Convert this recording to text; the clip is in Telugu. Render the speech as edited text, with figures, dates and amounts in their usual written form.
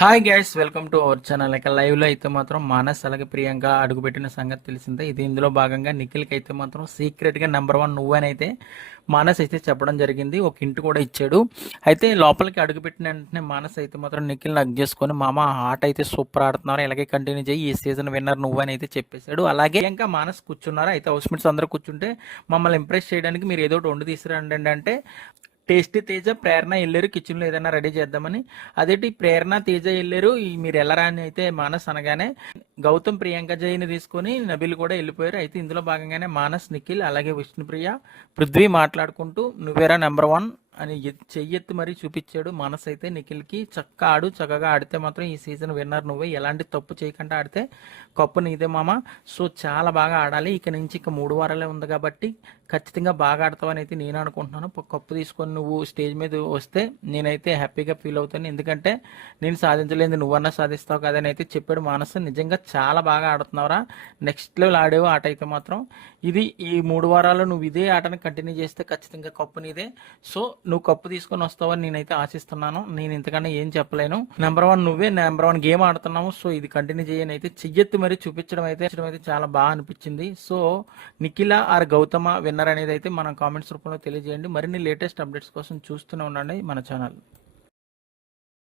Hi guys, welcome to our channel. ఇక లైవ్ లో అయితే మాత్రం మానస్ అలాగే ప్రియాంక అడుగుపెట్టిన సంగతి తెలిసిందే. ఇందులో భాగంగా నిఖిల్ కి అయితే మాత్రం సీక్రెట్ గా నెంబర్ వన్ నువ్వని అయితే మానస్ అయితే చెప్పడం జరిగింది. ఒక ఇంటి కూడా ఇచ్చాడు. అయితే లోపలికి అడుగుపెట్టిన వెంటనే మానస్ అయితే మాత్రం నిఖిల్ హగ్ చేసుకొని, మామ ఆట అయితే సూపర్ ఆడుతున్నారు, ఇలాగే కంటిన్యూ చేయి, ఈ సీజన్ విన్నర్ నువ్వని అయితే చెప్పేశాడు. అలాగే ఇంకా మానస్ కూర్చున్నారు. అయితే హౌస్ మేట్స్ అందరూ కూర్చుంటే, మమ్మల్ని ఇంప్రెస్ చేయడానికి మీరు ఏదో ఒకటి వండి తీసుకురండి అంటే టేస్టీ తేజ ప్రేరణ వెళ్ళారు కిచెన్లో ఏదైనా రెడీ చేద్దామని. అదేంటి ప్రేరణ తేజ వెళ్ళారు, మీరు వెళ్ళరా అని అయితే మానస్ అనగానే గౌతమ్ ప్రియాంక జైని తీసుకొని నబిల్ కూడా వెళ్ళిపోయారు. అయితే ఇందులో భాగంగానే మానస్, నిఖిల్ అలాగే విష్ణుప్రియ, పృథ్వీ మాట్లాడుకుంటూ నువ్వేరా నెంబర్ వన్ అని చెయ్యెత్తి మరీ చూపించాడు. మనసు అయితే నిఖిల్కి చక్కగా ఆడితే మాత్రం ఈ సీజన్ విన్నర్ నువ్వే, ఎలాంటి తప్పు చేయకుండా ఆడితే కప్పు నీదే మామ. సో చాలా బాగా ఆడాలి, ఇక నుంచి ఇక 3 వారాలే ఉంది కాబట్టి ఖచ్చితంగా బాగా ఆడతావని అయితే నేను అనుకుంటున్నాను. కప్పు తీసుకొని నువ్వు స్టేజ్ మీద వస్తే నేనైతే హ్యాపీగా ఫీల్ అవుతాను, ఎందుకంటే నేను సాధించలేదు నువ్వన్నా సాధిస్తావు కదని అయితే చెప్పాడు మానసు. నిజంగా చాలా బాగా ఆడుతున్నావురా, నెక్స్ట్ లెవెల్ ఆడేవు ఆట అయితే మాత్రం. ఇది ఈ 3 వారాలు నువ్వు ఇదే ఆటను కంటిన్యూ చేస్తే ఖచ్చితంగా కప్పు నీదే. సో నువ్వు కప్పు తీసుకొని వస్తావని నేనైతే ఆశిస్తున్నాను. నేను ఇంతకన్నా ఏం చెప్పలేను. నెంబర్ వన్ నువ్వే, నెంబర్ వన్ గేమ్ ఆడుతున్నావు, సో ఇది కంటిన్యూ చేయని అయితే చెయ్యెత్తి మరి చూపించడం అయితే చాలా బాగా అనిపించింది. So Nikhil or Gautham winner అనేది అయితే మన కామెంట్స్ రూపంలో తెలియజేయండి. మరిన్ని లేటెస్ట్ అప్డేట్స్ కోసం చూస్తూనే ఉండండి మన ఛానల్.